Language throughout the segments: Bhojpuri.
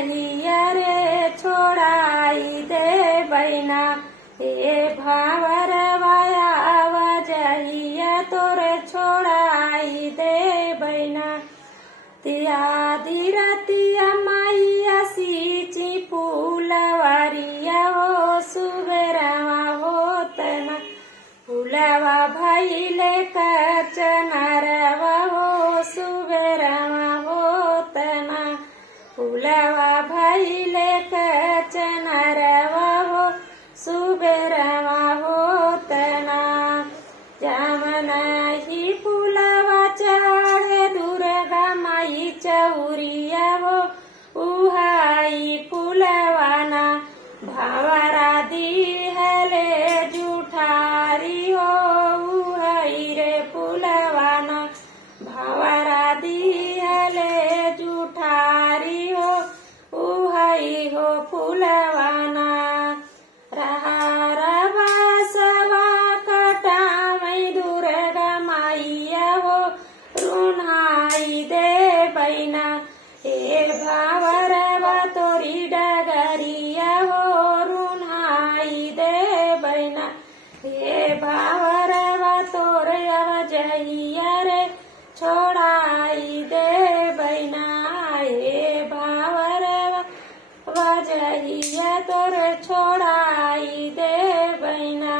वजहिया रे छोड़ाई दे बैना हे भावर वाया वजहिया तोरे छोड़ाई दे बैना तिया धीरतिया माइया सींची फूलवारिया हो सुबेरवा होतना फूलवा भइले कचनरवा हो सुबेरवा होतना फूलवा भइले कचनरवा हो सुबेरवा होतना जमना ही फूलवा चढ़े दुर्गा माई चौरिया हो उहाई फूलवाना भावरा दिहले जुठारी हो उहाई रे फूलवाना भावरा दिहले जुठारी हो उहाई हो फूलवाना रहारा बासवा कटामई दुर्गा माइया हो रुन्हाई दे बैना हे भावरवा तोरी डगरिया हो रुन्हाई दे बैना हे भावरवा तोरे वजहिया रे छोड़ाई दे बैना हे भावरवा वजहिया तोरे छोड़ाई दे बैना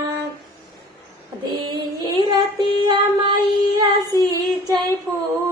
धीरतिया मैया सींचै फूल